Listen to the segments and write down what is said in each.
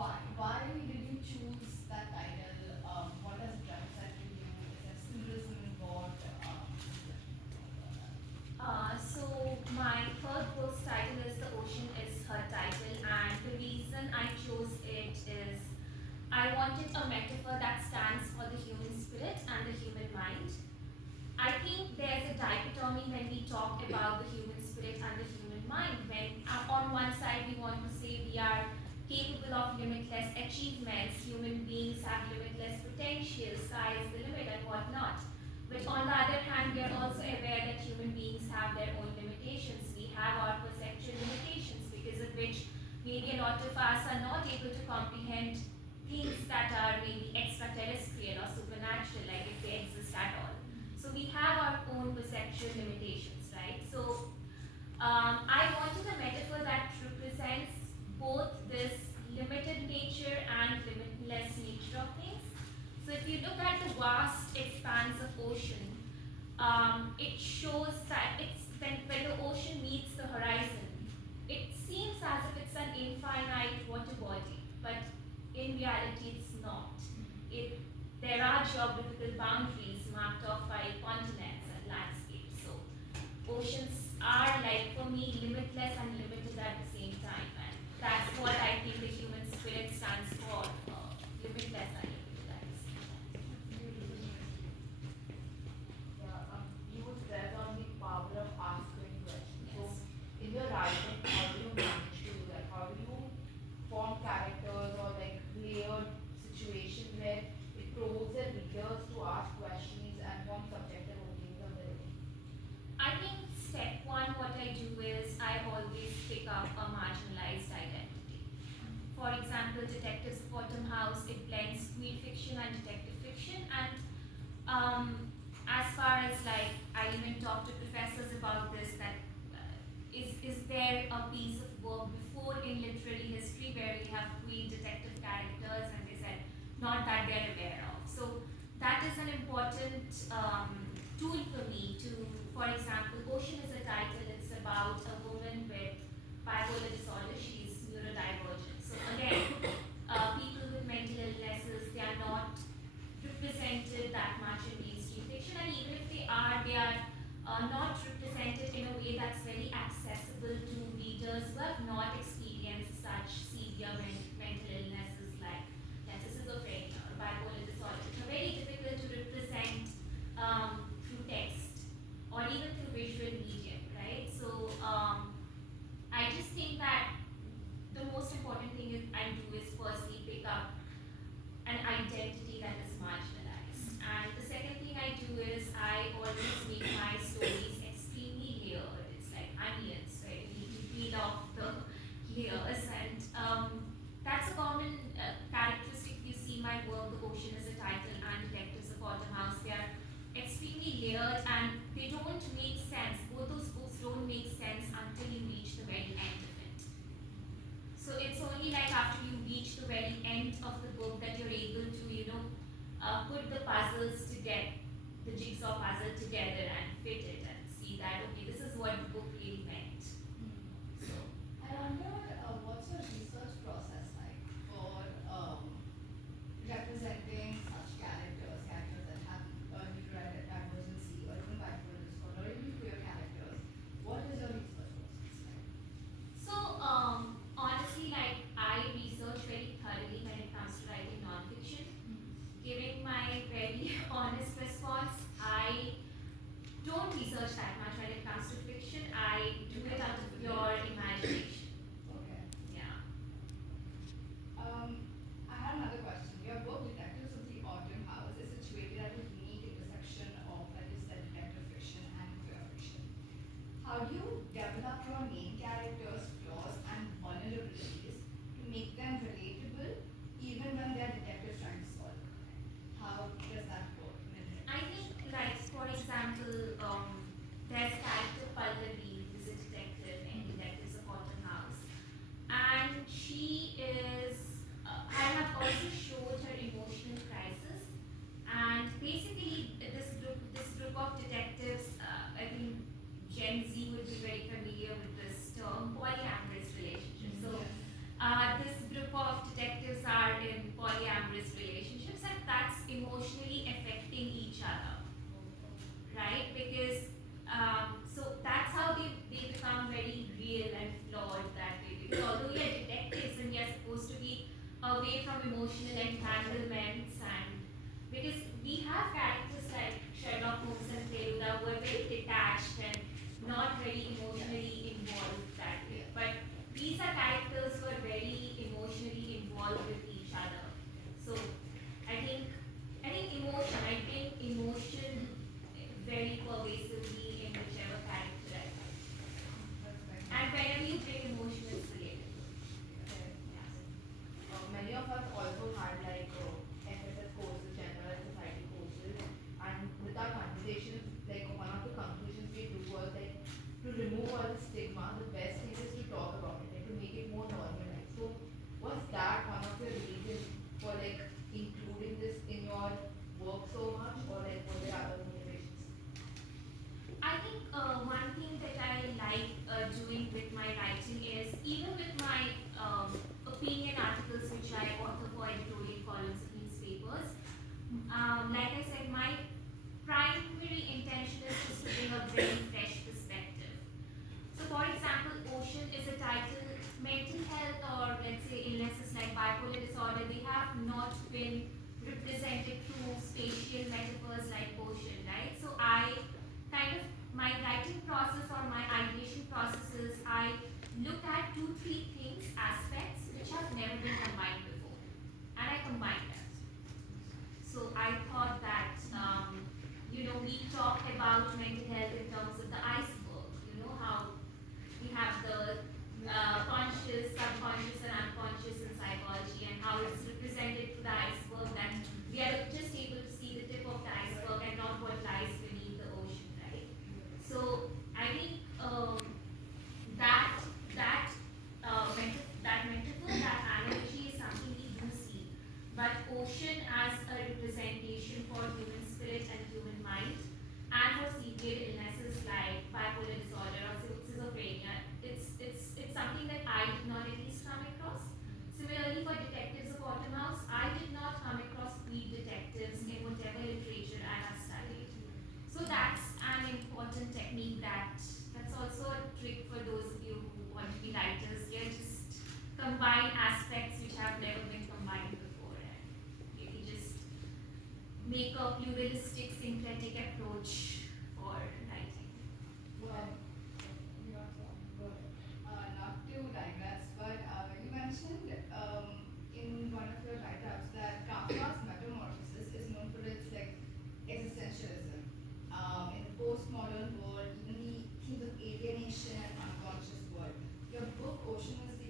Why did you choose that title? What does it represent to you? Is there symbolism involved? So my third book's title is The Ocean is her title, and the reason I chose it is I wanted a metaphor that stands for the human spirit and the human mind. I think there's a dichotomy when we talk about the human spirit and the human mind. When on one side we want to say we are capable of limitless achievements, human beings have limitless potential, sky is the limit and whatnot. But on the other hand, we are also aware that human beings have their own limitations. We have our perceptual limitations because of which maybe a lot of us are not able to comprehend things that are maybe extraterrestrial or supernatural, like if they exist at all. So we have our own perceptual limitations, right? So I wanted a metaphor that represents both this limited nature and limitless nature of things. So if you look at the vast expanse of ocean, it shows that it's when the ocean meets the horizon, it seems as if it's an infinite water body, but in reality it's not. There are geographical boundaries marked off by continents and landscapes. So oceans are, like, for me, limitless and limited at the same time, and that's what I think the human spirit stands for, limitless and limited at the same time. Yeah, you stress on the power of asking questions. So, Yes. in your writing, how do you manage to do that? How do you form characters or like layered situations where it provokes the readers to ask questions and form subjective opinions of their own? I think step one, what I do is I always pick up a marginalized identity. For example, Detectives of Autumn House, it blends queer fiction and detective fiction, and as far as, like, I even talked to professors about this, that is there a piece of work before in literary history where we have queer detective characters, and they said not that they're aware of. So that is an important tool for me to, for example, Ocean is a title, it's about a woman with bipolar disorder, she's neurodivergent. So again, people with mental illnesses, they are not represented that much in mainstream fiction, and even if they are not represented in a way that's very accessible to readers who have not experienced such severe mental illnesses like, let's say, schizophrenia or bipolar disorder, which are very difficult to represent through text or even through visual medium, right? So I just think that the most important thing I do is firstly pick up an identity that is marginalized. And the second thing I do is I always make my stories extremely layered. It's like onions, right? You need to peel off the layers, and that's a common characteristic. You see my work, The Ocean is a title, and Detectives of Autumn House. They are extremely layered, and they don't make sense. Both those books don't make sense until you reach the very end of it. So it's only like after you reach the very end of the book that you're able to, put the puzzles to get the jigsaw puzzle together and fit it and see that, okay, this is what the book really meant. So, I wonder what's your research process like for representing such characters, characters that have neurodivergency or even bipolar disorder or even queer characters. What is your research process like? so honestly, like, I research very thoroughly when it comes to writing nonfiction. Giving my very honest response, I don't research that much when it comes to fiction. I do it out of pure imagination. Okay. Yeah. I had another question. Your book, Detectives of the Autumn House, is situated at a unique intersection of, like you said, detective fiction and queer fiction. How do you develop your main characters' flaws and vulnerabilities to make them relatable, even when they're detectives trying to solve a crime? How does that work in a I detective think, fiction like, context? for example, there's character Pallavi, who's a detective in Detectives of Autumn House, and she is. I have also showed her emotional crisis, and basically this group of detectives. I think Gen Z would be very familiar with this term, polyamorous relationship. So Yes. this group of detectives emotional entanglements, and because we have characters like Sherlock Holmes and Feluda who are very detached and not very emotionally involved that way. But these are characters who are very emotionally involved with each other. So I think I think emotion very pervasively in whichever character I write. And whenever you bring emotion, it's relatable. Yeah. Many of us also had like FSS courses, general and society courses, and with our conversations, like one of the conclusions we drew was like to remove all the stigma, the best thing is to talk about it, like to make it more normalized. So, was that one of your reasons for like including this in your work so much, or like were there other motivations? I think one thing that I like doing with my writing is even with my opinion articles which I author for editorial columns of newspapers. Like I said, my primary intention is just to bring a very fresh perspective. So, for example, ocean is a title. Mental health or let's say illnesses like bipolar disorder, they have not been represented through spatial metaphors like ocean, right? So I kind of my writing process or my ideation processes, I look at two, three things, aspects which have never been combined before, and I combine them. So I thought that we talk about mental health in terms of the iceberg. You know how we have the conscious, subconscious, and unconscious in psychology, and how it's represented through the iceberg. That we are just able to see the tip of the iceberg and not what lies beneath the ocean, right? So I think that that that metaphor, that analogy is something we do see. But ocean as a representation for human spirit and human mind, and for severe illnesses like bipolar disorder or schizophrenia, it's something that I did not at least come across. Similarly, for Detectives of Autumn House, I did not come across lead detectives in whatever literature I have studied. So that's an important technique that's also a trick for those of you who want to be writers. You just combine aspects which have never been combined before, and maybe just make a pluralistic, syncretic approach for writing. Well, not to digress, but you mentioned in one of your write-ups that Kafka's Metamorphosis is known for its like existentialism. In the postmodern world, even the themes of alienation and unconscious world. Your book, Ocean is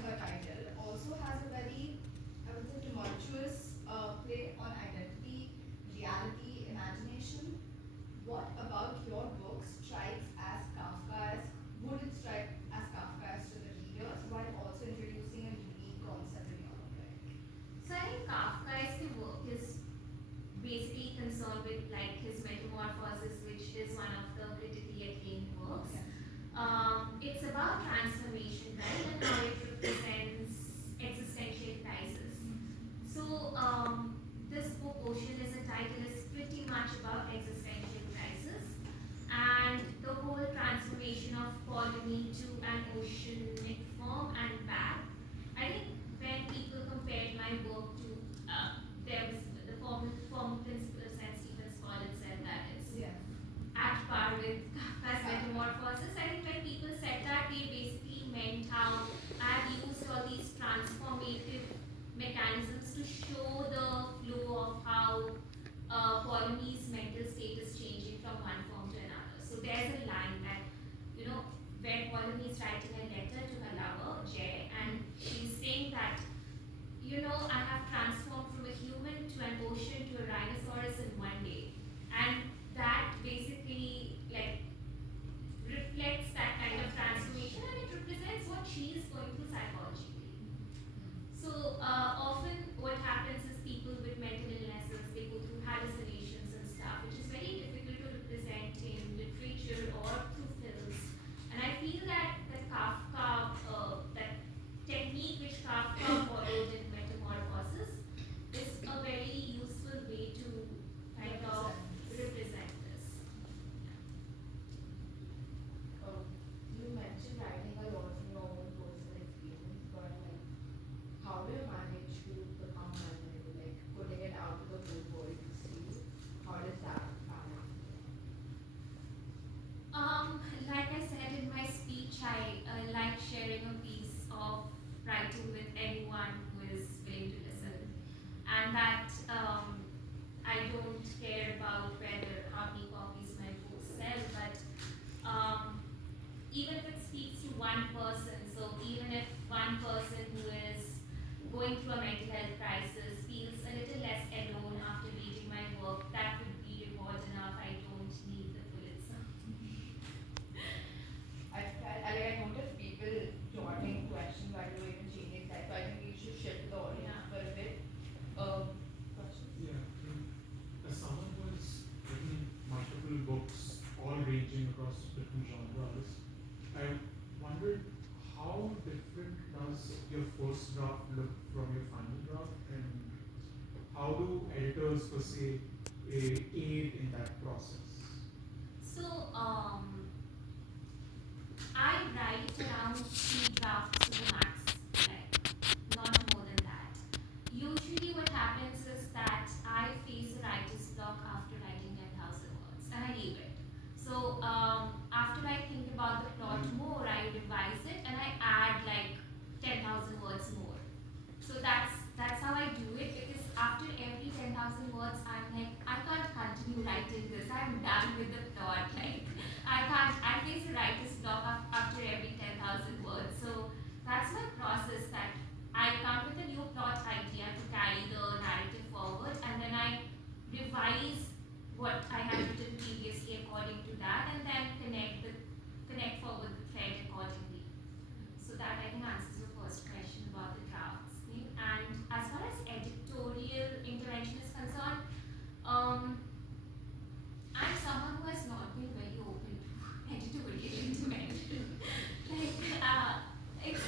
her title, also has a very, I would say, tumultuous play on identity, reality, imagination. What about your book strikes as Kafkaesque? Would it strike as Kafkaesque to the readers while also introducing a unique concept in your own writing? So I think Kafka's work is basically concerned with like his Metamorphosis, which is one of the critically acclaimed works. It's about transformation, right, and how it represents existential crisis. So this book, Ocean, is a title, is pretty much about existential crisis and the whole transformation of colony to an oceanic form and back. I think when people compared my work to there was the formal principle and Stephen Spaulding said that it's at par with Kafka's Metamorphosis. I think when people said that, they basically meant how and that I don't care about whether how many copies my books sell, but even if it speaks to one person, so even if one person who is going through a mental health crisis feels a little less alone after reading my work, that would be reward enough. I don't need the Pulitzer. I noticed people jotting questions while you were even changing slides, so I think we should shift to the audience Yeah. for a bit. Questions? Yeah, as someone who has written multiple books, all ranging across different genres, I wondered how different does your first draft look from your final draft, and how do editors per se aid in that process? So, I write around 3 drafts to the max, like not more than that. Usually, what happens is that I face a writer's block after writing 10,000 words and I leave it. So, after I think about the plot more, I revise it and I add like 10,000 words more. So that's how I do it, because after every 10,000 words, I'm like, I can't continue writing this. I'm done with the plot. Like, I face a writer's block after every 10,000 words. So that's my process, that I come with a new plot idea to carry the narrative forward, and then I revise what I had written previously according to that, and then connect forward the thread accordingly. So that, I think, answers your first question about the drafts thing. And as far as editorial intervention is concerned, I'm someone who has not been very open to editorial intervention. Like, it's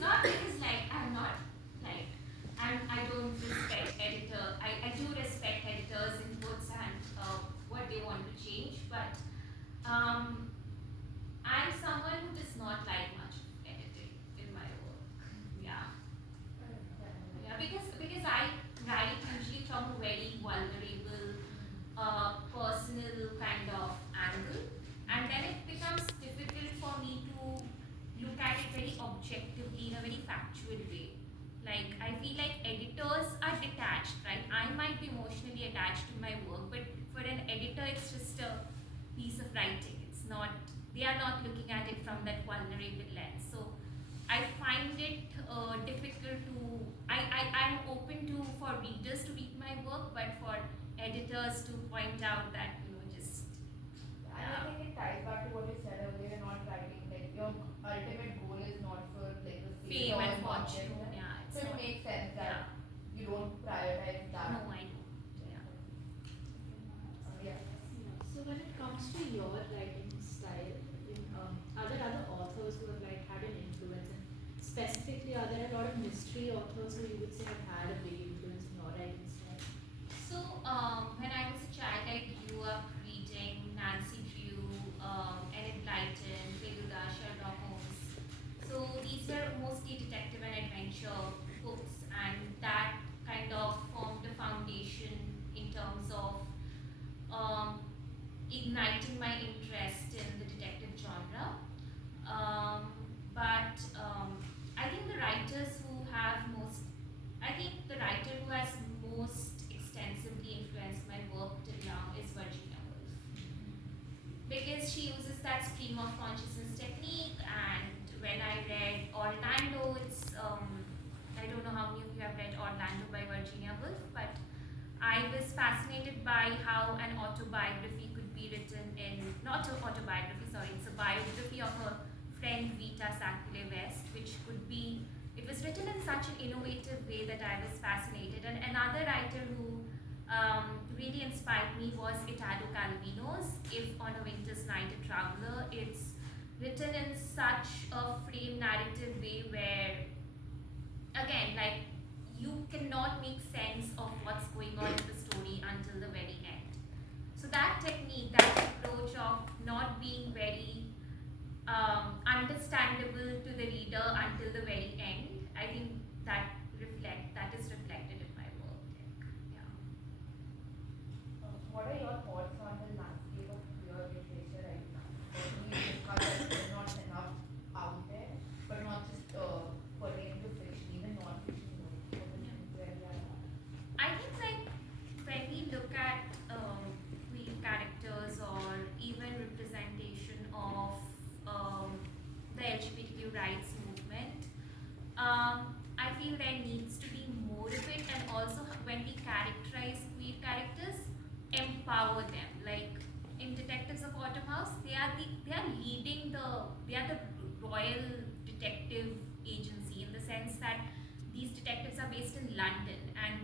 not because like I'm not like I don't respect I do respect editors' inputs and what they want to change, but um, I'm someone who does not like much editing in my work. Yeah. Yeah, because I write usually from a very vulnerable, personal kind of angle, and then it becomes difficult for me to look at it very objectively in a very factual way. Like, I feel like editors are detached, right? I might be emotionally attached to my work, but for an editor, it's just a piece of writing. It's not, they are not looking at it from that vulnerable lens. So I find it difficult to, I'm open to for readers to read my work, but for editors to point out that, just, And I think it ties back to what you said earlier, not writing, like your ultimate goal is not for like the fame or and market. fortune. Yeah, So it not, makes sense that yeah. you don't prioritize that. No, I don't. Yeah. Yeah. So when it comes to your writing style, are there other authors who have had an influence? And specifically, are there a lot of mystery authors who you would say have had a big influence in your writing style? So, when I was a child, I grew up reading Nancy Drew, Enid Blyton, Feluda, Sherlock Holmes. So these were mostly detective and adventure books, and that kind of formed a foundation in terms of igniting my interest in the detective genre. But I think the writers who have most, I think the writer who has most extensively influenced my work till now is Virginia Woolf, because she uses that stream of consciousness technique. And when I read Orlando, it's I don't know how many of you have read Orlando by Virginia Woolf, but I was fascinated by how an autobiography could be written in, not an autobiography, sorry, it's a biography of a friend, Rita Sackville West, which could be, it was written in such an innovative way that I was fascinated. And another writer who really inspired me was Italo Calvino's If on a Winter's Night a Traveler. It's written in such a frame narrative way where, again, like, you cannot make sense of what's going on in the story until the very end. So that technique, that approach of not being very understandable to the reader until the very end, I think that is reflected in my work. Yeah. What are your thoughts on the landscape of queer literature right now? We discussed that there's not enough out there, but not just pertaining to fiction, even non-fiction. Where we are now. I I feel there needs to be more of it, and also when we characterize queer characters, empower them. Like in Detectives of Autumn House, they are leading they are the royal detective agency, in the sense that these detectives are based in London, and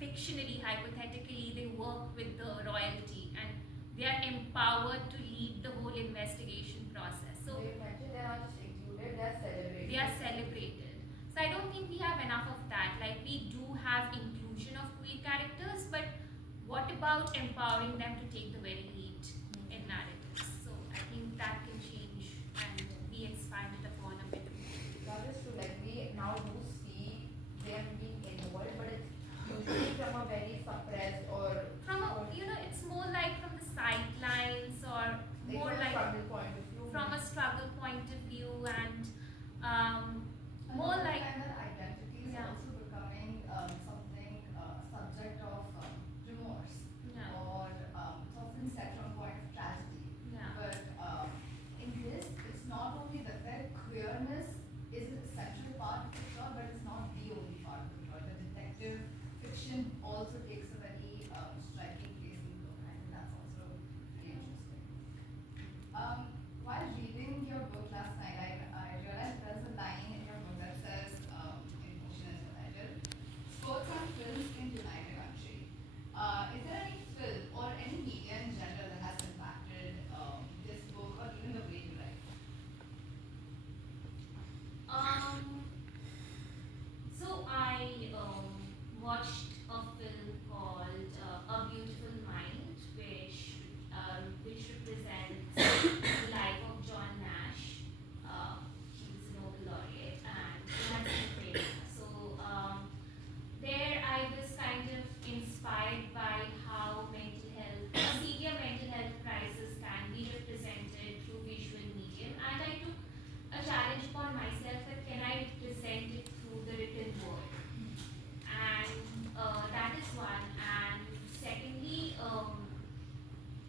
fictionally, hypothetically, they work with the royalty, and they are empowered to lead the whole investigation process. So You mentioned they're not just included, they're celebrated. they are celebrated. So I don't think we have enough of that. Like we do have inclusion of queer characters, but what about empowering them to take the very lead in narratives? So I think that can change and be expanded upon a bit more. That is true. Like we now do see them being involved, but it's usually from a very suppressed or From a, it's more like from the sidelines, or more from a like struggle point of view. from a struggle point of view, and And more also like, kind of identity is yeah. also becoming something subject of remorse, Yeah. or it's often set from a point of tragedy. Yeah. But in this, it's not only that their queerness is a central part of the plot, but it's not the only part of the plot. The detective fiction also takes a very striking place in the book. I think that's also really interesting. While reading your book last night, I realized there's a line in your book that says, in motion as a title, sports and films can unite a country. Is there any film or any media in general that has impacted this book or even the way you write? So I watched a film called A Beautiful Mind, which represents the life of John Nash. He was a Nobel laureate, and he had schizophrenia. So there I was kind of inspired by how a severe mental health crisis can be represented through visual medium, and I took a challenge upon myself that can I represent it through the written word, and that is one. And secondly,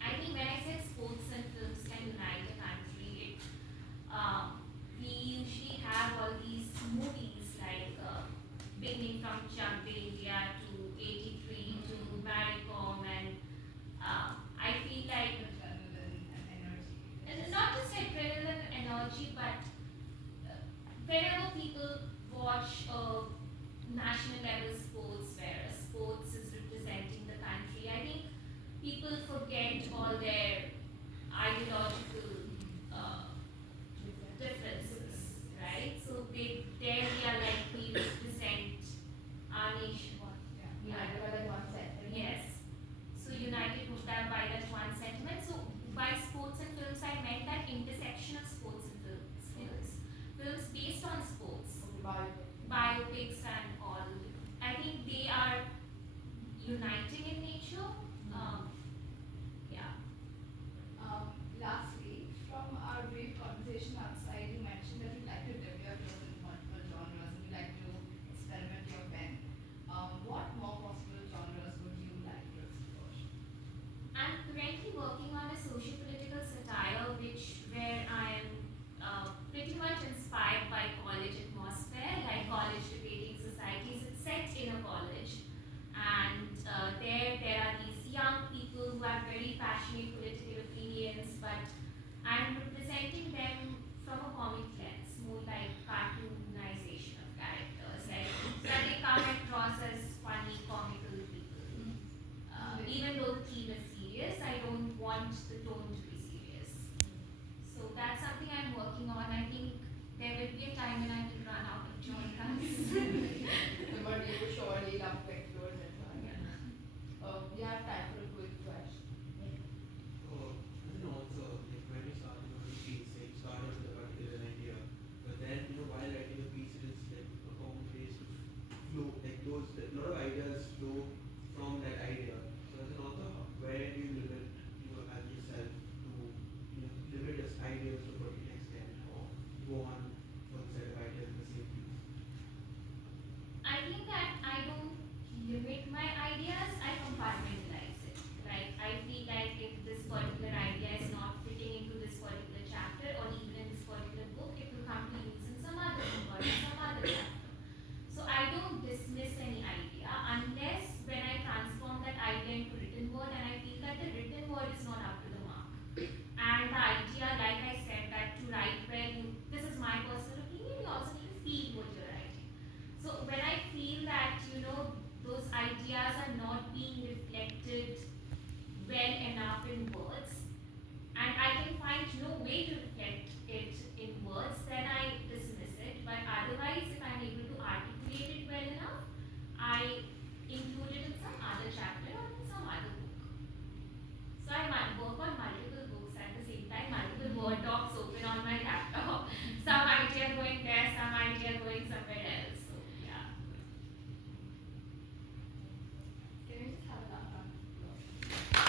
I think when I said sports and films can unite a country, we usually have all these movies like beginning from Jump India to 83 to Maricom, and I feel like Adrenaline and energy. and not just adrenaline and energy, but whenever people watch national level sports where a sports is representing the country, I think people forget all their ideological differences, right? So there we are like, we represent our nation. Yeah. United by that one sentence. Yes. So united with that by that one sentiment. So by sports and films, I meant that intersection of sports and films. Films based on sports, biopics and all. I think they are uniting in nature. Yeah. Lastly, from our brief conversation outside, you mentioned that you like to dip your toes in multiple genres and you like to experiment your pen. What more possible genres would you like to explore? I'm currently working on a socio-political satire, where I am pretty much inspired by college atmosphere, like college debating societies. It's set in a college, and there are these young people ideas are not being reflected well enough in words,